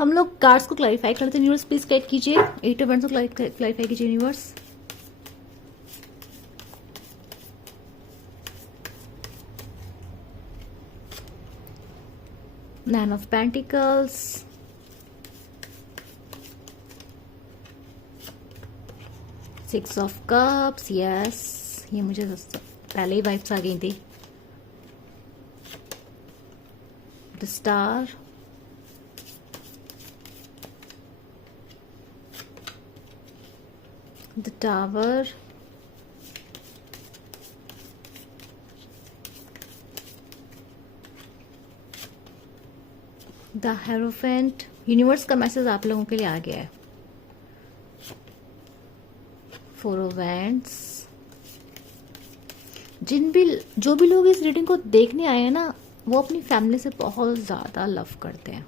हम लोग कार्ड्स को क्लैरिफाई करते हैं। यूनिवर्स प्लीज गाइड कीजिए, 8 इवेंट्स को क्लैरिफाई कीजिए universe. Nine of pentacles, six of cups, yes ये मुझे पहले ही वाइब्स आ गई थी। The star, the tower, the hierophant. Universe का मैसेज आप लोगों के लिए आ गया है। Four of wands. जो भी लोग इस रीडिंग को देखने आए हैं ना, वो अपनी फैमिली से बहुत ज्यादा लव करते हैं।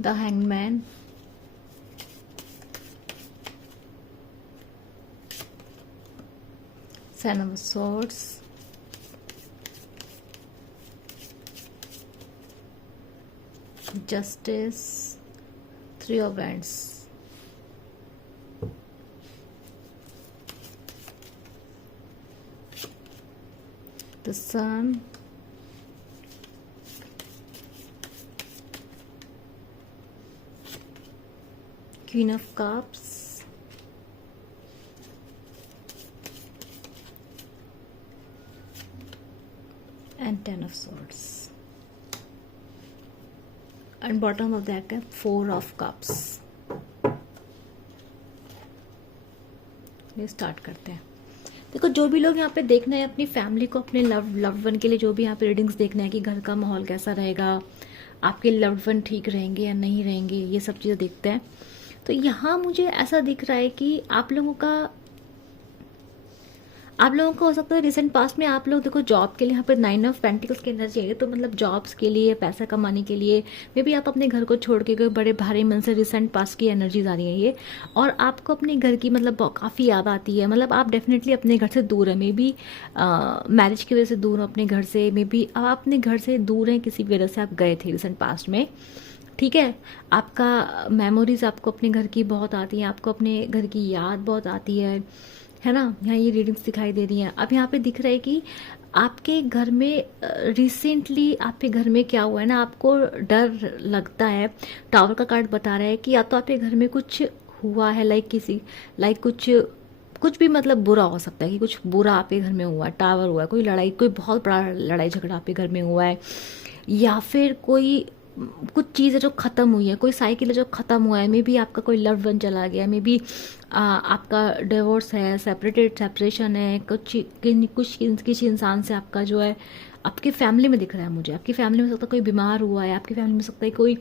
The hangman, seven of swords, justice, three of wands. The sun, Queen of Cups, and Ten of Swords. And bottom of the deck है Four of Cups. ये स्टार्ट करते हैं। देखो, जो भी लोग यहाँ पे देखना है अपनी फैमिली को, अपने लव्ड वन के लिए जो भी यहाँ पे रीडिंग्स देखना है कि घर का माहौल कैसा रहेगा, आपके लव्ड वन ठीक रहेंगे या नहीं रहेंगे, ये सब चीज़ें देखते हैं। तो यहाँ मुझे ऐसा दिख रहा है कि आप लोगों को हो सकता है रिसेंट पास्ट में आप लोग देखो जॉब के लिए यहाँ पे नाइन ऑफ पेंटिकल्स की एनर्जी है, तो मतलब जॉब्स के लिए, पैसा कमाने के लिए मे बी आप अपने घर को छोड़ के कोई बड़े भारी मन से रिसेंट पास्ट की एनर्जीज आ रही है ये। और आपको अपने घर की मतलब काफ़ी याद आती है। मतलब आप डेफिनेटली अपने घर से दूर है, मे बी मैरिज की वजह से दूर हो अपने घर से, मे बी आप अपने घर से दूर हैं, किसी वजह से आप गए थे रिसेंट पास्ट में, ठीक है। आपका मेमोरीज आपको अपने घर की बहुत आती हैं, आपको अपने घर की याद बहुत आती है ना। यहाँ ये रीडिंग्स दिखाई दे रही हैं। अब यहाँ पे दिख रहा है कि आपके घर में रिसेंटली आपके घर में क्या हुआ है ना, आपको डर लगता है। टावर का कार्ड बता रहा है कि या तो आपके घर में कुछ हुआ है, कुछ भी मतलब बुरा हो सकता है कि कुछ बुरा आपके घर में हुआ है, टावर हुआ है, कोई लड़ाई, कोई बहुत बड़ा लड़ाई झगड़ा आपके घर में हुआ है, या फिर कोई कुछ चीज़ है जो ख़त्म हुई है, कोई साइकिल है जो ख़त्म हुआ है, मे बी आपका कोई लव्ड वन चला गया, मे बी आपका डिवोर्स है, सेपरेशन है, किसी इंसान से आपका जो है आपकी फैमिली में दिख रहा है मुझे। आपकी फैमिली में सकता है कोई बीमार हुआ है, आपकी फैमिली में सकता है कोई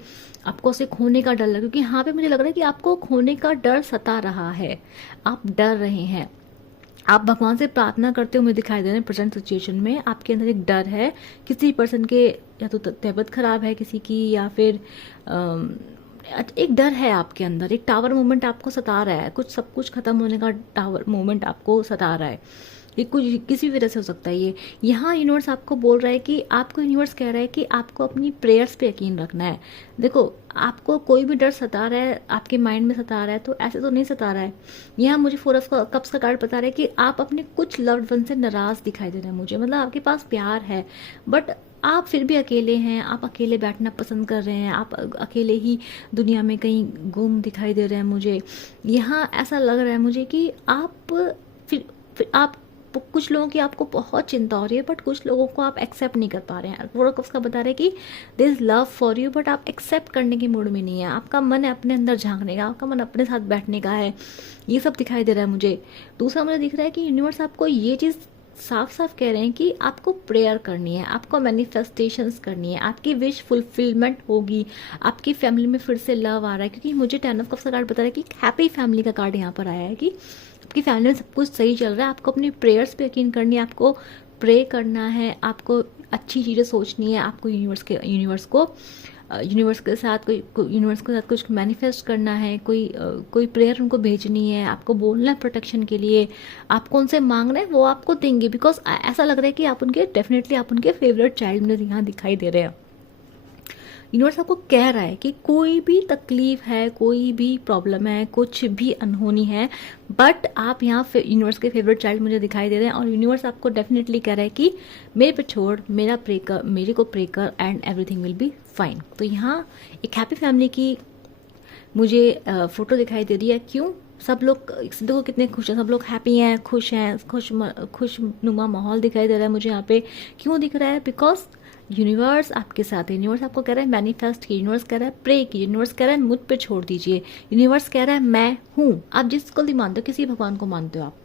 आपको उसे खोने का डर लगा, क्योंकि यहाँ पे मुझे लग रहा है कि आपको खोने का डर सता रहा है, आप डर रहे हैं, आप भगवान से प्रार्थना करते हुए दिखाई दे रहे हैं। प्रेजेंट सिचुएशन में आपके अंदर एक डर है, किसी पर्सन के या तो तबीयत खराब है किसी की, या फिर एक डर है आपके अंदर, एक टावर मोमेंट आपको सता रहा है, कुछ सब कुछ खत्म होने का टावर मोमेंट आपको सता रहा है। ये कुछ किसी भी वजह से हो सकता है ये। यहाँ यूनिवर्स आपको बोल रहा है कि आपको यूनिवर्स कह रहा है कि आपको अपनी प्रेयर्स पे यकीन रखना है। देखो, आपको कोई भी डर सता रहा है, आपके माइंड में सता रहा है, तो ऐसे तो नहीं सता रहा है। यहाँ मुझे फोर ऑफ कप्स का कार्ड बता रहा है कि आप अपने कुछ लव्ड वन से नाराज दिखाई दे रहे हैं मुझे। मतलब आपके पास प्यार है, बट आप फिर भी अकेले हैं, आप अकेले बैठना पसंद कर रहे हैं, आप अकेले ही दुनिया में कहीं गुम दिखाई दे रहे हैं मुझे। यहाँ ऐसा लग रहा है मुझे कि आप फिर आप कुछ लोगों की आपको बहुत चिंता हो रही है, बट कुछ लोगों को आप एक्सेप्ट नहीं कर पा रहे हैं। फोर ऑफ कप्स का बता रहे हैं कि there is love for you, but आप एक्सेप्ट करने के मूड में नहीं है। आपका मन है अपने अंदर झांकने का, आपका मन अपने साथ बैठने का है, ये सब दिखाई दे रहा है मुझे। दूसरा मुझे दिख रहा है कि यूनिवर्स आपको ये चीज़ साफ साफ कह रहे हैं कि आपको प्रेयर करनी है, आपको मैनिफेस्टेशंस करनी है, आपकी विश फुलफिलमेंट होगी, आपकी फैमिली में फिर से लव आ रहा है। क्योंकि मुझे टेन ऑफ कप्स का कार्ड बता रहा है कि हैप्पी फैमिली का कार्ड यहाँ पर आया है कि आपकी फैमिली में सब कुछ सही चल रहा है। आपको अपनी प्रेयर्स पे यकीन करनी है, आपको प्रे करना है, आपको अच्छी चीज़ें सोचनी है, आपको यूनिवर्स के साथ कुछ मैनिफेस्ट करना है, कोई प्रेयर उनको भेजनी है, आपको बोलना है प्रोटेक्शन के लिए, आपको उनसे मांगना है, वो आपको देंगे। बिकॉज ऐसा लग रहा है कि आप उनके डेफिनेटली आप उनके फेवरेट चाइल्ड में यहाँ दिखाई दे रहे हैं। यूनिवर्स आपको कह रहा है कि कोई भी तकलीफ है, कोई भी प्रॉब्लम है, कुछ भी अनहोनी है, बट आप यहाँ यूनिवर्स के फेवरेट चाइल्ड मुझे दिखाई दे रहे हैं और यूनिवर्स आपको डेफिनेटली कह रहा है कि मेरे पे छोड़, मेरा प्रे कर, मेरे को प्रे कर and everything will be fine. तो यहाँ एक हैप्पी फैमिली की मुझे फोटो दिखाई दे रही है। क्यों? सब लोग देखो कितने खुश हैं, सब लोग हैप्पी हैं, खुश हैं, खुशनुमा माहौल दिखाई दे रहा है मुझे यहाँ पे। क्यों दिख रहा है? बिकॉज यूनिवर्स आपके साथ है। यूनिवर्स आपको कह रहा है मैनिफेस्ट की, यूनिवर्स कह रहा है प्रे की, यूनिवर्स कह रहा है मुझ पे छोड़ दीजिए, यूनिवर्स कह रहा है मैं हूँ। आप जिसको भी मानते हो, किसी भगवान को मानते हो आप,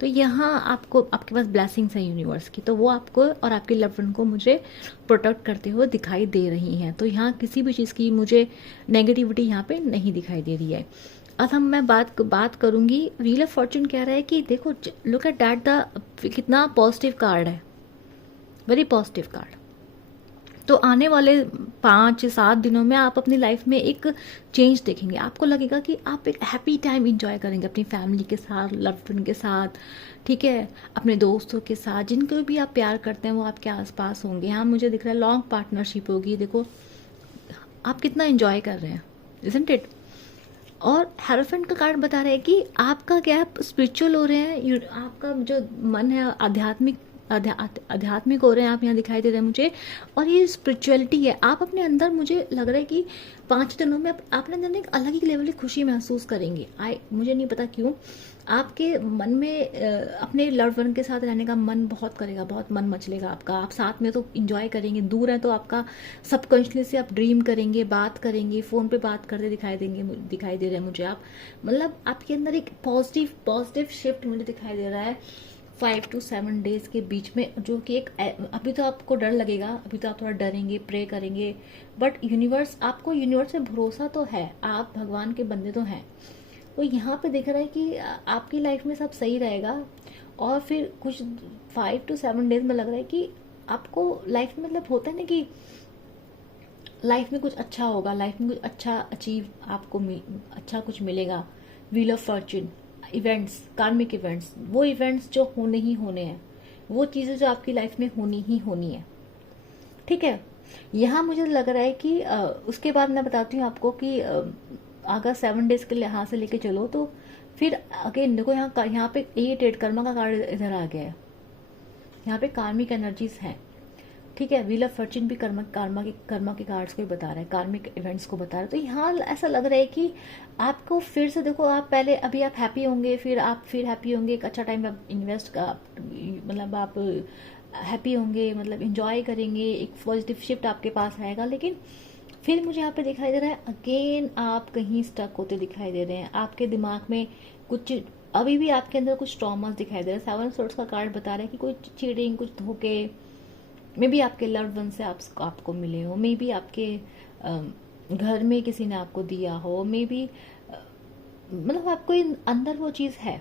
तो यहाँ आपको आपके पास ब्लेसिंग्स है यूनिवर्स की, तो वो आपको और आपके लव्ड वन को मुझे प्रोटेक्ट करते हुए दिखाई दे रही हैं। तो यहाँ किसी भी चीज़ की मुझे नेगेटिविटी यहाँ पे नहीं दिखाई दे रही है। अब हम मैं बात करूंगी। व्हील ऑफ फॉर्चून कह रहा है कि देखो, लुक एट दैट, द कितना पॉजिटिव कार्ड है, वेरी पॉजिटिव कार्ड। तो आने वाले 5-7 दिनों में आप अपनी लाइफ में एक चेंज देखेंगे। आपको लगेगा कि आप एक हैप्पी टाइम इंजॉय करेंगे अपनी फैमिली के साथ, लव्ड वन के साथ, ठीक है, अपने दोस्तों के साथ, जिनको भी आप प्यार करते हैं वो आपके आसपास होंगे। यहाँ मुझे दिख रहा है लॉन्ग पार्टनरशिप होगी। देखो आप कितना एंजॉय कर रहे हैं, इजंट इट। और हेरोफेंट का कार्ड बता रहा है कि आपका क्या स्पिरिचुअल हो रहे हैं, आपका जो मन है आध्यात्मिक हो रहे हैं आप, यहाँ दिखाई दे रहे हैं मुझे। और ये स्पिरिचुअलिटी है, आप अपने अंदर, मुझे लग रहा है कि 5 दिनों में आप अपने अंदर एक अलग ही लेवल की खुशी महसूस करेंगे। मुझे नहीं पता क्यों आपके मन में अपने लव्ड वन के साथ रहने का मन बहुत करेगा, बहुत मन मचलेगा आपका। आप साथ में तो इंजॉय करेंगे, दूर है तो आपका सबकॉन्शियसली से आप ड्रीम करेंगे, बात करेंगे, फोन पे बात करते दिखाई दे रहे हैं मुझे आप। मतलब आपके अंदर एक पॉजिटिव शिफ्ट मुझे दिखाई दे रहा है 5 to 7 डेज के बीच में, जो कि एक, अभी तो आपको डर लगेगा, अभी तो आप थोड़ा डरेंगे, प्रे करेंगे, बट यूनिवर्स से भरोसा तो है, आप भगवान के बंदे तो हैं। तो यहाँ पे दिख रहा है कि आपकी लाइफ में सब सही रहेगा। और फिर कुछ 5 to 7 डेज में लग रहा है कि आपको लाइफ में, मतलब होता है ना कि लाइफ में कुछ अच्छा होगा, लाइफ में कुछ अच्छा अचीव आपको अच्छा कुछ मिलेगा। व्हील ऑफ फॉर्चून, इवेंट्स, कार्मिक इवेंट्स, वो इवेंट्स जो होने ही होने हैं, वो चीजें जो आपकी लाइफ में होनी ही होनी है, ठीक है। यहाँ मुझे लग रहा है कि उसके बाद मैं बताती हूँ आपको कि अगर 7 डेज के यहाँ से लेके चलो तो फिर अगेन देखो, यहाँ पे 8 कर्मा का कार्ड इधर आ गया है। यहाँ पे कार्मिक एनर्जीज हैं, ठीक है। व्हील ऑफ फॉर्चून भी कर्मा के कार्ड्स को ही बता रहा है, कार्मिक इवेंट्स को बता रहा है। तो यहाँ ऐसा लग रहा है कि आपको फिर से, देखो आप पहले, अभी आप हैप्पी होंगे, फिर हैप्पी होंगे, एक अच्छा टाइम आप इन्वेस्ट का, मतलब आप हैप्पी होंगे, मतलब इंजॉय करेंगे, एक पॉजिटिव शिफ्ट आपके पास आएगा। लेकिन फिर मुझे यहाँ पे दिखाई दे रहा है अगेन आप कहीं स्टक होते दिखाई दे रहे हैं। आपके दिमाग में कुछ, अभी भी आपके अंदर कुछ ट्रॉमास दिखाई दे रहे हैं। 7 सोर्ट्स का कार्ड बता रहा है कि कोई चीटिंग, कुछ धोखे, मे बी आपके लव्ड वन से आपको मिले हो, मे बी आपके घर में किसी ने आपको दिया हो, मे बी मतलब आपको अंदर वो चीज़ है।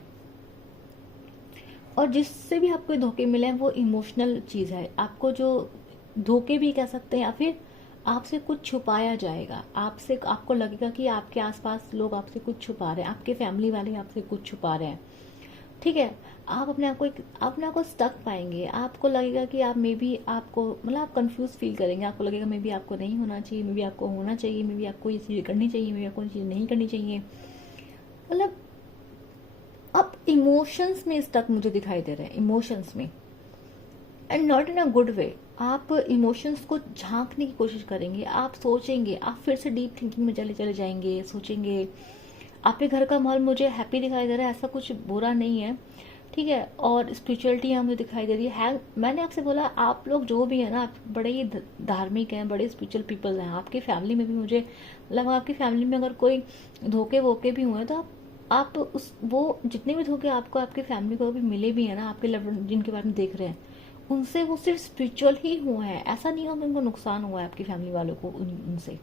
और जिससे भी आपको धोखे मिले हैं वो इमोशनल चीज़ है। आपको जो धोखे भी कह सकते हैं, या फिर आपसे कुछ छुपाया जाएगा, आपको लगेगा कि आपके आसपास लोग आपसे कुछ छुपा रहे हैं, आपके फैमिली वाले आपसे कुछ छुपा रहे हैं, ठीक है। आप अपने आप को स्टक पाएंगे। आपको लगेगा कि आप मे बी आपको, मतलब आप कंफ्यूज फील करेंगे। आपको लगेगा मे बी आपको नहीं होना चाहिए, मे बी आपको होना चाहिए, मे बी आपको ये चीज़ करनी चाहिए, मे बी आपको ये चीज़ नहीं करनी चाहिए। मतलब अब इमोशंस में स्टक मुझे दिखाई दे रहे हैं, इमोशंस में, and not in a good way. आप इमोशंस को झांकने की कोशिश करेंगे, आप सोचेंगे, आप फिर से डीप थिंकिंग में चले जाएंगे, सोचेंगे। आपके घर का माहौल मुझे हैप्पी दिखाई दे रहा है, ऐसा कुछ बुरा नहीं है, ठीक है। और स्पिरिचुअलिटी यहाँ मुझे दिखाई दे रही है। मैंने आपसे बोला, आप लोग जो भी है ना, आप बड़े ही धार्मिक हैं, बड़े स्पिरिचुअल पीपल हैं। आपकी फैमिली में भी मुझे मतलब, आपकी फैमिली में अगर कोई धोखे वोके भी हुए तो आप वो जितने भी धोखे आपको, आपकी फैमिली को भी मिले भी है ना, आपके लव्ड जिनके बारे में देख रहे हैं, उनसे वो सिर्फ स्पिरिचुअल ही हुआ है। ऐसा नहीं होगा उनको नुकसान हुआ है आपकी फैमिली वालों को, उनसे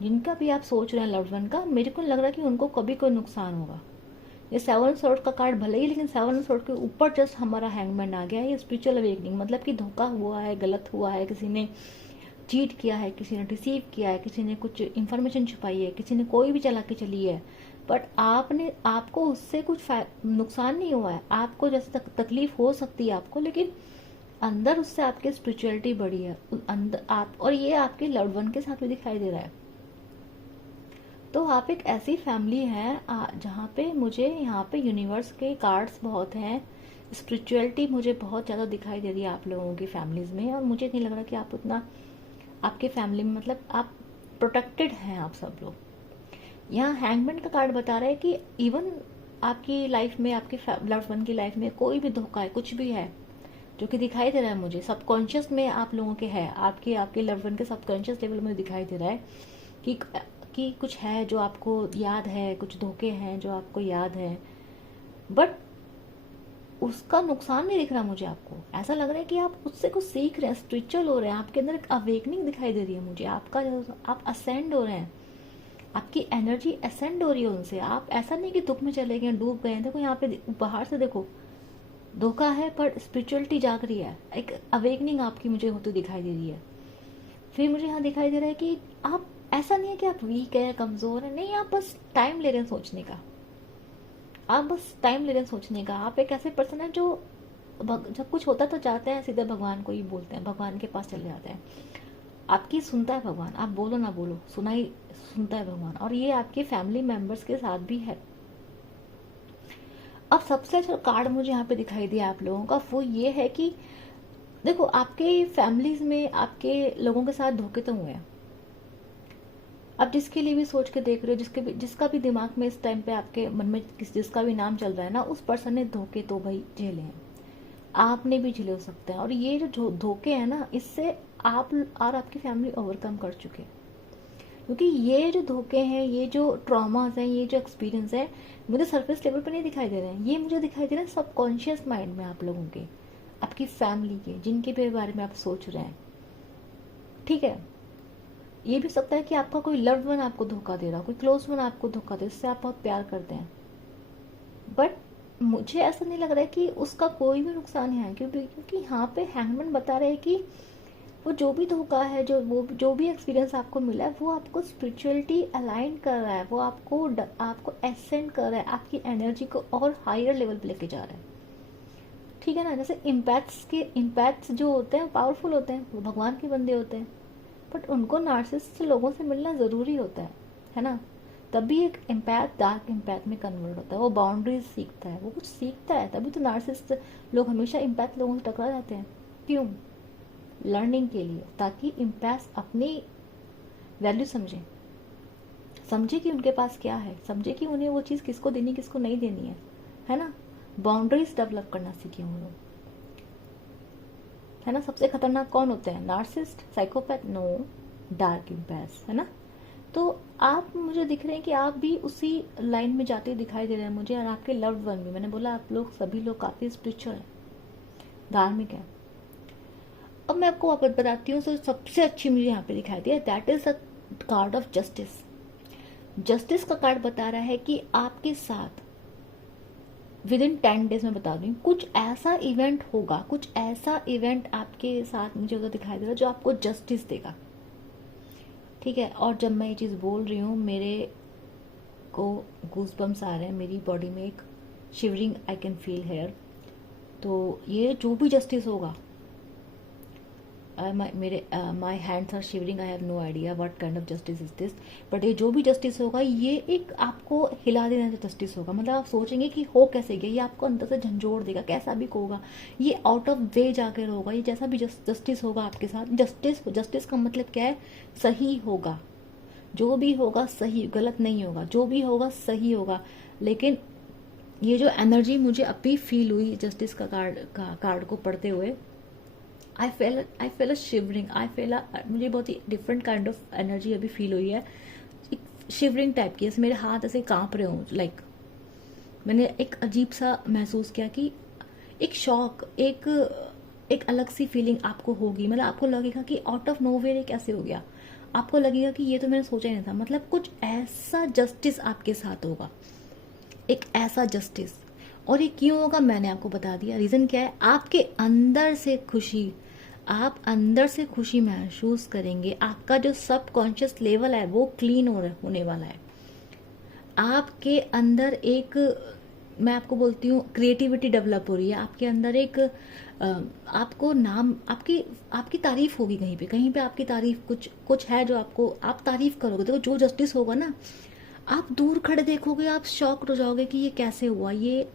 जिनका भी आप सोच रहे हैं लव्ड वन का, मेरे को लग रहा है कि उनको कभी कोई नुकसान होगा। ये 7 सोर्ड का कार्ड भले ही, लेकिन 7 सोर्ड के ऊपर जस्ट हमारा हैंगमैन आ गया है। ये स्पिरिचुअल अवेकनिंग, मतलब कि धोखा हुआ है, गलत हुआ है, किसी ने चीट किया है, किसी ने डिसीव किया है, किसी ने कुछ इन्फॉर्मेशन छुपाई है, किसी ने कोई भी चला के चली है, बट आपको उससे कुछ नुकसान नहीं हुआ है। आपको जैसे तकलीफ हो सकती है आपको, लेकिन अंदर उससे आपकी स्पिरिचुअलिटी बढ़ी है अंदर आप, और ये आपके लव्ड वन के साथ भी दिखाई दे रहा है। तो आप एक ऐसी फैमिली है जहाँ पे मुझे यहाँ पे यूनिवर्स के कार्ड्स बहुत हैं, स्पिरिचुअलिटी मुझे बहुत ज़्यादा दिखाई दे रही है आप लोगों की फैमिलीज में, और मुझे नहीं लग रहा कि आप उतना आपके फैमिली में मतलब आप प्रोटेक्टेड हैं आप सब लोग। यहाँ हैंगमैन का कार्ड बता रहा है कि इवन आपकी लाइफ में, आपकी लव्ड वन की लाइफ में कोई भी धोखा है, कुछ भी है जो कि दिखाई दे रहा है मुझे सबकॉन्शियस में आप लोगों के है, आपके लव्ड वन के सबकॉन्शियस लेवल में दिखाई दे रहा है कि कुछ है जो आपको याद है, कुछ धोखे हैं जो आपको याद है, बट उसका नुकसान नहीं दिख रहा मुझे। आपको ऐसा लग रहा है कि आप उससे कुछ सीख रहे हैं, स्पिरिचुअल हो रहे हैं, आपके अंदर एक अवेकनिंग दिखाई दे रही है मुझे, आप असेंड हो रहे हैं, आपकी एनर्जी असेंड हो रही है उनसे। आप ऐसा नहीं कि दुख में चले गए, डूब गए। देखो यहाँ पे बाहर से देखो धोखा है, पर स्पिरिचुअलिटी जाग रही है, एक अवेकनिंग आपकी मुझे होती दिखाई दे रही है। फिर मुझे यहाँ दिखाई दे रहा है कि आप, ऐसा नहीं है कि आप वीक है, कमजोर है, नहीं, आप बस टाइम ले रहे हैं सोचने का, आप बस टाइम ले रहे हैं सोचने का। आप एक ऐसे पर्सन है जो जब कुछ होता तो जाते हैं सीधे भगवान को ही बोलते हैं, भगवान के पास चले जाते हैं। आपकी सुनता है भगवान, आप बोलो ना बोलो, सुनता है भगवान, और ये आपके फैमिली मेंबर्स के साथ भी है। अब सबसे अच्छा कार्ड मुझे यहाँ पे दिखाई दिया आप लोगों का, वो ये है कि देखो आपके फैमिलीज में आपके लोगों के साथ धोखे तो हुए हैं। अब जिसके लिए भी सोच के देख रहे हो, जिसका भी दिमाग में इस टाइम पे आपके मन में जिसका भी नाम चल रहा है ना, उस पर्सन ने धोखे तो भाई झेले हैं, आपने भी झेले हो सकते हैं। और ये जो धोखे हैं ना, इससे आप और आपकी फैमिली ओवरकम कर चुके हैं, क्योंकि ये जो धोखे हैं, ये जो ट्रॉमास हैं, ये जो एक्सपीरियंस है, मुझे सरफेस लेवल पर नहीं दिखाई दे रहे हैं, ये मुझे दिखाई दे रहे हैं सबकॉन्शियस माइंड में आप लोगों के, आपकी फैमिली के, जिनके भी बारे में आप सोच रहे हैं। ठीक है, ये भी सकता है कि आपका कोई लव्ड वन आपको धोखा दे रहा हो, कोई क्लोज वन आपको धोखा दे, जिससे आप बहुत प्यार करते हैं, बट मुझे ऐसा नहीं लग रहा है कि उसका कोई भी नुकसान है, क्योंकि यहाँ पे हैंगमैन बता रहे हैं कि वो जो भी धोखा है, जो भी एक्सपीरियंस आपको मिला है, वो आपको स्पिरिचुअलिटी अलाइन कर रहा है, वो आपको एसेंड कर रहा है, आपकी एनर्जी को और हायर लेवल पे लेके जा रहा है। ठीक है ना, जैसे इम्पैक्ट्स जो होते हैं पावरफुल होते हैं, वो भगवान के बंदे होते हैं, बट उनको नार्सिसिस्ट लोगों से मिलना ज़रूरी होता है ना, तभी एक इम्पैक्ट डार्क इम्पैक्ट में कन्वर्ट होता है, वो बाउंड्रीज सीखता है, वो कुछ सीखता है, तभी तो नार्सिसिस्ट लोग हमेशा इम्पैक्ट लोगों से टकरा जाते हैं। क्यों? लर्निंग के लिए, ताकि इम्पैक्ट अपनी वैल्यू समझे कि उनके पास क्या है, समझे कि उन्हें वो चीज़ किसको देनी किसको नहीं देनी है ना, बाउंड्रीज डेवलप करना सीखे हम लोग, है ना। सबसे खतरनाक कौन होते हैं? Narcissist, psychopath? No, dark impact, है ना। तो आप मुझे दिख रहे हैं कि आप भी उसी लाइन में जाते दिखाई दे रहे हैं मुझे, और आपके लव्ड वन भी। मैंने बोला आप लोग सभी लोग काफ़ी स्पिरिचुअल है, धार्मिक है। अब मैं आपको वापस बताती हूँ, तो सबसे अच्छी मुझे यहाँ पे दिखाई दिया, that is the card of justice. Justice का कार्ड बता रहा है कि आपके साथ विद इन 10 डेज में बता दूँ, कुछ ऐसा इवेंट होगा, कुछ ऐसा इवेंट आपके साथ मुझे उधर दिखाई दे रहा है जो आपको जस्टिस देगा। ठीक है, और जब मैं ये चीज़ बोल रही हूँ, मेरे को गूज़बम्स आ रहे हैं, मेरी बॉडी में एक shivering I can feel here. तो ये जो भी जस्टिस होगा, my hands are shivering, I have no idea what kind of justice is this, but ये जो भी जस्टिस होगा, ये एक आपको हिला देने का जस्टिस होगा। मतलब आप सोचेंगे कि हो कैसे गया, ये आपको अंदर से झंझोड़ देगा, कैसा भी होगा, ये आउट ऑफ वे जाकर होगा। ये जैसा भी जस्टिस होगा आपके साथ, जस्टिस का मतलब क्या है? सही होगा, जो भी होगा सही, गलत नहीं होगा, जो भी होगा सही होगा। लेकिन ये जो एनर्जी मुझे अभी फील हुई जस्टिस का कार्ड को पढ़ते हुए, आई फेल अ शिवरिंग, मुझे बहुत ही डिफरेंट काइंड ऑफ एनर्जी अभी फील हुई है, शिवरिंग टाइप की, जैसे मेरे हाथ ऐसे कांप रहे हों। लाइक मैंने एक अजीब सा महसूस किया कि एक शॉक, एक अलग सी फीलिंग आपको होगी। मतलब आपको लगेगा कि आउट ऑफ नोवेयर ये कैसे हो गया, आपको लगेगा कि ये तो मैंने सोचा ही नहीं था। मतलब कुछ ऐसा जस्टिस आपके साथ होगा, एक ऐसा जस्टिस। और ये क्यों होगा मैंने आपको बता दिया, रीज़न क्या है? आपके अंदर से खुशी, आप अंदर से खुशी महसूस करेंगे। आपका जो सबकॉन्शियस लेवल है वो क्लीन होने वाला है। आपके अंदर एक मैं आपको बोलती हूँ क्रिएटिविटी डेवलप हो रही है आपके अंदर। एक आपको नाम आपकी आपकी तारीफ होगी कहीं पे आपकी तारीफ कुछ कुछ है जो आपको आप तारीफ करोगे। देखो जो जस्टिस होगा ना, आप दूर खड़े देखोगे, आप शॉक्ड हो जाओगे कि ये कैसे हुआ, ये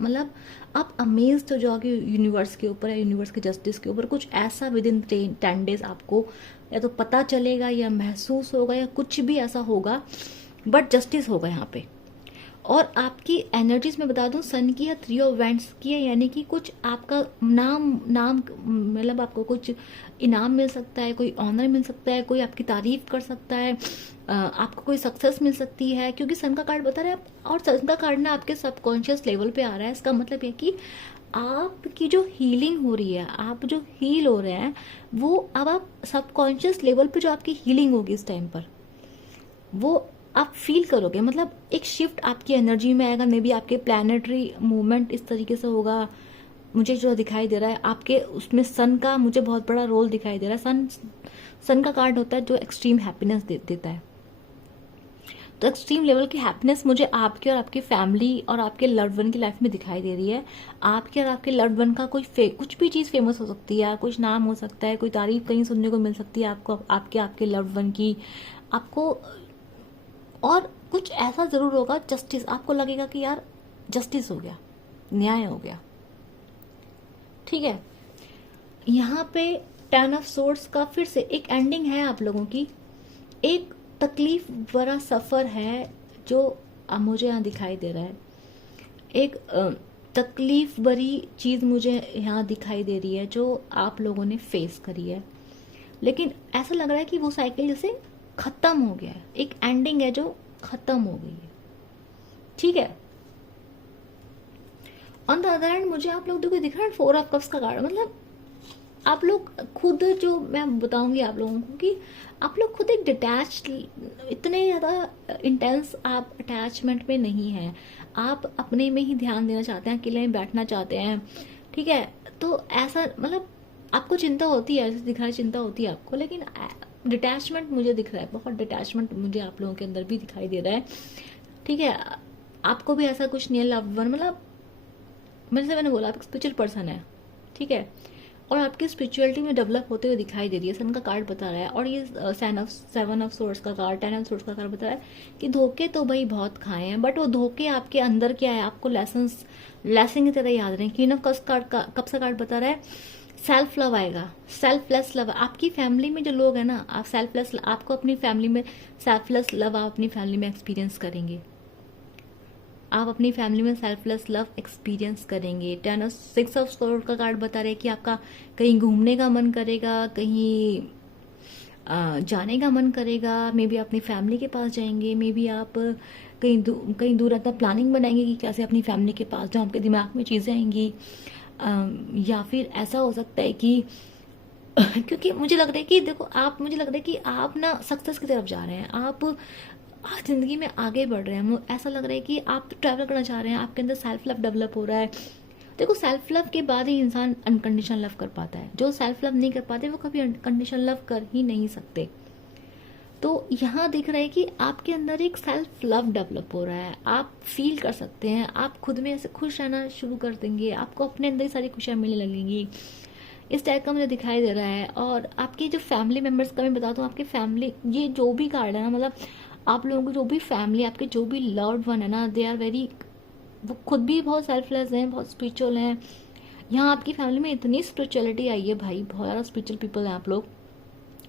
मतलब आप अमेज्ड हो जाओगे यूनिवर्स के ऊपर या यूनिवर्स के जस्टिस के ऊपर। कुछ ऐसा विद इन 10 days आपको या तो पता चलेगा या महसूस होगा या कुछ भी ऐसा होगा, बट जस्टिस होगा यहाँ पे। और आपकी एनर्जीज में बता दूं, सन की है 3 ऑफ वैंड्स की है, यानी कि कुछ आपका नाम नाम मतलब आपको कुछ इनाम मिल सकता है, कोई ऑनर मिल सकता है, कोई आपकी तारीफ कर सकता है, आपको कोई सक्सेस मिल सकती है, क्योंकि सन का कार्ड बता रहा है। और सन का कार्ड ना आपके सबकॉन्शियस लेवल पे आ रहा है। इसका मतलब है कि आपकी जो हीलिंग हो रही है, आप जो हील हो रहे हैं, वो अब आप सबकॉन्शियस लेवल पे जो आपकी हीलिंग होगी इस टाइम पर, वो आप फील करोगे। मतलब एक शिफ्ट आपकी एनर्जी में आएगा। मे बी आपके प्लानिटरी मूवमेंट इस तरीके से होगा। मुझे जो दिखाई दे रहा है आपके उसमें सन का मुझे बहुत बड़ा रोल दिखाई दे रहा है। सन का कार्ड होता है जो एक्सट्रीम हैप्पीनेस देता है। तो एक्सट्रीम लेवल की हैप्पीनेस मुझे आपके और आपकी फैमिली और आपके लव्ड वन की लाइफ में दिखाई दे रही है। आपके और आपके लव्ड वन का कुछ भी चीज़ फेमस हो सकती है, कुछ नाम हो सकता है, कोई तारीफ कहीं सुनने को मिल सकती है आपको आपके लव्ड वन की आपको। और कुछ ऐसा जरूर होगा जस्टिस, आपको लगेगा कि यार जस्टिस हो गया, न्याय हो गया। ठीक है, यहाँ पे 10 ऑफ सोर्ड्स का फिर से एक एंडिंग है आप लोगों की। एक तकलीफ भरा सफर है जो मुझे यहाँ दिखाई दे रहा है। एक तकलीफ भरी चीज मुझे यहाँ दिखाई दे रही है जो आप लोगों ने फेस करी है, लेकिन ऐसा लग रहा है कि वो साइकिल जैसे खत्म हो गया है। एक एंडिंग है जो खत्म हो गई है। ठीक है, ऑन द अदर हैंड मुझे आप लोग देखो दिख रहा है 4 ऑफ कप्स का कार्ड। मतलब आप लोग खुद, जो मैं बताऊंगी आप लोगों को कि आप लोग खुद एक डिटैच्ड, इतने ज्यादा इंटेंस आप अटैचमेंट में नहीं है। आप अपने में ही ध्यान देना चाहते हैं, अकेले में बैठना चाहते हैं। ठीक है, तो ऐसा मतलब आपको चिंता होती है, ऐसे दिख रहा है चिंता होती है आपको, लेकिन डिटैचमेंट मुझे दिख रहा है, बहुत डिटैचमेंट मुझे आप लोगों के अंदर भी दिखाई दे रहा है। ठीक है, आपको भी ऐसा कुछ नहीं है लव वन, मतलब मेरे से मैंने बोला आप स्पिरिचुअल पर्सन है। ठीक है, और आपकी स्पिरिचुअलिटी में डेवलप होते हुए दिखाई दे रही है। सन का कार्ड बता रहा है, और ये 7 ऑफ सोर्ड्स का कार्ड, 10 ऑफ सोर्ड्स का कार्ड बता रहा है कि धोखे तो भाई बहुत खाए हैं, बट वो धोखे आपके अंदर क्या है आपको लेसन की तरह याद रहे। क्वीन ऑफ कप्स का कार्ड बता रहा है सेल्फ लव आएगा, सेल्फलेस लव। आपकी फैमिली में जो लोग हैं ना, आप सेल्फलेस, आपको अपनी फैमिली में सेल्फलेस लव आप अपनी फैमिली में एक्सपीरियंस करेंगे। आप अपनी फैमिली में सेल्फलेस लव एक्सपीरियंस करेंगे। 6 ऑफ सोर्ड का कार्ड बता रहे हैं कि आपका कहीं घूमने का मन करेगा, कहीं जाने का मन करेगा। मे बी अपनी फैमिली के पास जाएंगे, मे बी आप कहीं दूर रहता प्लानिंग बनाएंगे कि कैसे अपनी फैमिली के पास जाओ, आपके दिमाग में चीज़ें आएंगी। या फिर ऐसा हो सकता है कि क्योंकि मुझे लग रहा है कि देखो मुझे लग रहा है कि आप ना सक्सेस की तरफ जा रहे हैं, आप जिंदगी में आगे बढ़ रहे हैं। ऐसा लग रहा है कि आप ट्रैवल करना चाह रहे हैं, आपके अंदर सेल्फ लव डेवलप हो रहा है। देखो सेल्फ लव के बाद ही इंसान अनकंडीशनल लव कर पाता है। जो सेल्फ लव नहीं कर पाते वो कभी अनकंडीशनल लव कर ही नहीं सकते। तो यहाँ दिख रहा है कि आपके अंदर एक सेल्फ लव डेवलप हो रहा है। आप फील कर सकते हैं, आप खुद में ऐसे खुश रहना शुरू कर देंगे, आपको अपने अंदर ही सारी खुशियाँ मिलने लगेंगी। इस टाइप का मुझे दिखाई दे रहा है। और आपके जो फैमिली मेम्बर्स का मैं बता दूँ, आपके फैमिली, ये जो भी कार्ड है ना, मतलब आप लोगों की जो भी फैमिली, आपके जो भी लव्ड वन है ना, दे आर वेरी, वो खुद भी बहुत सेल्फलेस हैं, बहुत स्पिरिचुअल हैं। यहाँ आपकी फैमिली में इतनी स्पिरिचुअलिटी आई है भाई, बहुत ज़्यादा स्पिरिचुअल पीपल हैं आप लोग।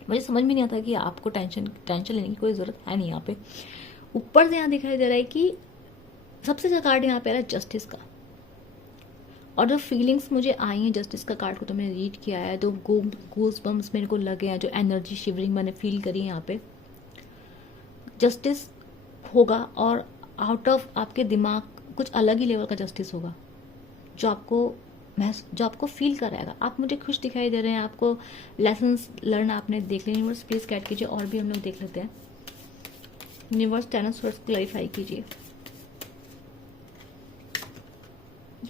मुझे समझ में नहीं आता कि आपको टेंशन लेने की कोई ज़रूरत है नहीं यहाँ पे। ऊपर से यहाँ दिखाई दे रहा है कि सबसे अच्छा कार्ड यहाँ पे आ रहा है जस्टिस का। और जो फीलिंग्स मुझे आई हैं जस्टिस का कार्ड को तो मैंने रीड किया है, तो गूज बम्स मेरे को लगे हैं, जो एनर्जी शिवरिंग मैंने फील करी है यहाँ पे। जस्टिस होगा और आउट ऑफ आपके दिमाग कुछ अलग ही लेवल का जस्टिस होगा, जो आपको फील कराएगा। आप मुझे खुश दिखाई दे रहे हैं, आपको लेसन्स लर्न आपने देख लिया। यूनिवर्स प्लीज गाइड कीजिए, और भी हम लोग देख लेते हैं। यूनिवर्स 10 ऑफ सोर्ड्स क्लैरिफाई कीजिए।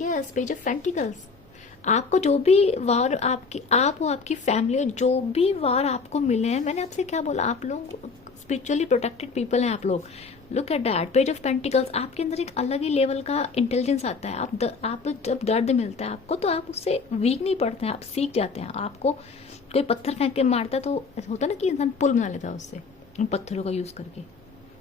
Yes, page of pentacles. आपको जो भी वार आपकी आप हो, आपकी फैमिली हो, जो भी वार आपको मिले हैं, मैंने आपसे क्या बोला, आप लोग स्पिरिचुअली प्रोटेक्टेड पीपल हैं आप लोग। Look at that page of pentacles, आपके अंदर एक अलग ही लेवल का इंटेलिजेंस आता है। आप जब दर्द मिलता है आपको तो आप उससे वीक नहीं पड़ते हैं, आप सीख जाते हैं। आपको कोई पत्थर फेंक के मारता है तो होता है ना कि इंसान पुल बना लेता है उससे, उन पत्थरों का यूज करके।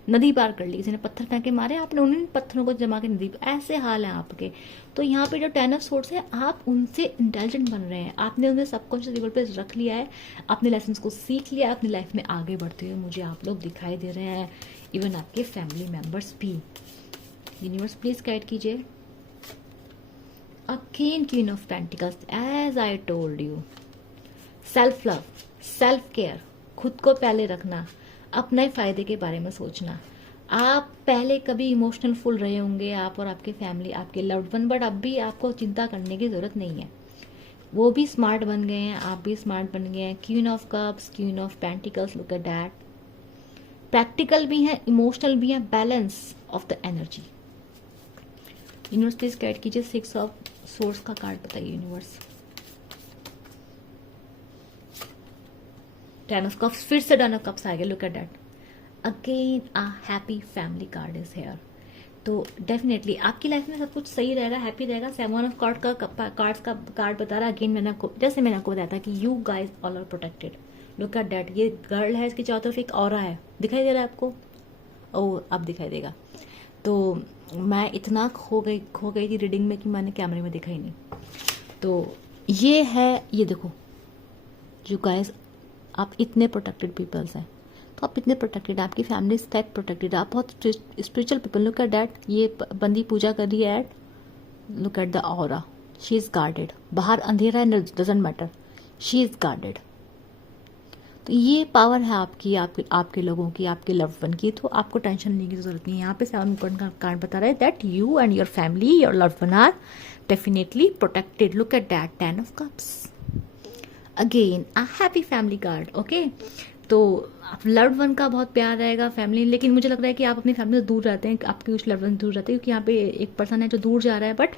नदी पार कर ली, किसी ने पत्थर फेंके मारे, आपने उन्हीं पत्थरों को जमा के नदी, ऐसे हाल है आपके। तो यहाँ पे जो 10 ऑफ सोर्स है, आप उनसे इंटेलिजेंट बन रहे हैं, आपने उन्हें सबकॉन्शियस लेवल पे रख लिया है, अपने लेसन को सीख लिया, अपनी लाइफ में आगे बढ़ते हुए मुझे आप लोग दिखाई दे रहे हैं, इवन आपके फैमिली मेम्बर्स भी। यूनिवर्स प्लीज गाइड कीजिए। Again queen of pentacles, as I told you, self love, self care, खुद को पहले रखना, अपने फायदे के बारे में सोचना। आप पहले कभी इमोशनल फुल रहे होंगे, आप और आपके फैमिली, आपके लव्ड वन, बट अब भी आपको चिंता करने की जरूरत नहीं है। वो भी स्मार्ट बन गए हैं, आप भी स्मार्ट बन गए हैं। Queen of cups, queen of pentacles, look at that. Practical भी हैं, इमोशनल भी हैं, balance of the energy. Universe please guide कीजिए। 6 ऑफ सोर्स का कार्ड बताइए यूनिवर्स। 10 ऑफ कप्स, फिर से 10 ऑफ कप्स आ गया, look at that. Again a happy family card is here. तो डेफिनेटली आपकी लाइफ में सब कुछ सही रहेगा, हैप्पी रहेगा। 7 ऑफ कार्ड का कार्ड्स का कार्ड बता रहा है। अगेन मैंने आपको, जैसे मैंने आपको बताया था कि you guys all are protected. Look at that, ये गर्ल है, इसके चारों तरफ एक ऑरा है, दिखाई दे रहा है आपको? ओ अब दिखाई देगा। तो मैं इतना खो गई थी रीडिंग में कि मैंने कैमरे में देखा ही नहीं। तो ये है, ये देखो यू गाइज, आप इतने प्रोटेक्टेड पीपल्स हैं, तो आप इतने प्रोटेक्टेड, आपकी फैमिली टाइप प्रोटेक्टेड, आप बहुत spiritual people. Look at that, ये बंदी पूजा कर रही है at, look at the aura, she is guarded. बाहर अंधेरा है, doesn't matter, she is guarded. तो ये पावर है आपकी, आपके लोगों की, आपके लव्ड वन की, तो आपको टेंशन लेने की जरूरत नहीं है। यहाँ पे 7 का कार्ड बता रहा है that you and your family, your loved one are definitely protected. Look at that 10 of cups, again a happy family card. Okay, तो आप लव्ड वन का बहुत प्यार रहेगा, फैमिली। लेकिन मुझे लग रहा है कि आप अपनी फैमिली से दूर रहते हैं, आपके कुछ लव्ड वन दूर रहते हैं, क्योंकि यहाँ पे एक पर्सन है जो दूर जा रहा है, बट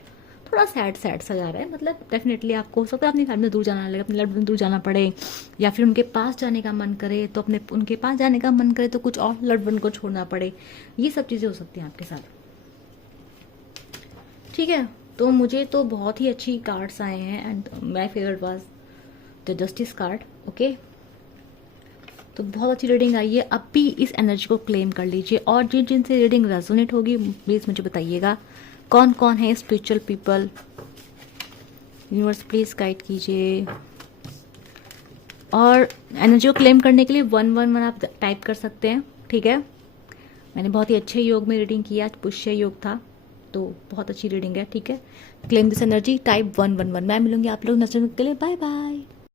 थोड़ा सैड सा जा रहा है। मतलब डेफिनेटली आपको हो सकता है अपनी फैमिली से दूर जाना लगे, अपने लव्ड वन दूर जाना पड़े, या फिर उनके पास जाने का मन करे तो अपने उनके पास जाने का मन करे तो कुछ और लव्ड वन को छोड़ना पड़े। ये सब चीज़ें हो सकती हैं आपके साथ, ठीक है। तो मुझे तो बहुत ही अच्छी कार्ड्स आए हैं and my favourite was the justice card. Okay, तो बहुत अच्छी रीडिंग आई है। अब भी इस एनर्जी को क्लेम कर लीजिए, और जिनसे रीडिंग रेजोनेट होगी प्लीज मुझे बताइएगा कौन कौन है spiritual people. Universe please guide कीजिए। और एनर्जी को क्लेम करने के लिए 111 आप टाइप कर सकते हैं, ठीक है। मैंने बहुत ही अच्छे योग में रीडिंग किया, पुष्य योग था, तो बहुत अच्छी रीडिंग है, ठीक है। Claim this energy, type 111। मैं मिलूंगी आप लोग नेक्स्ट के लिए, बाय बाय।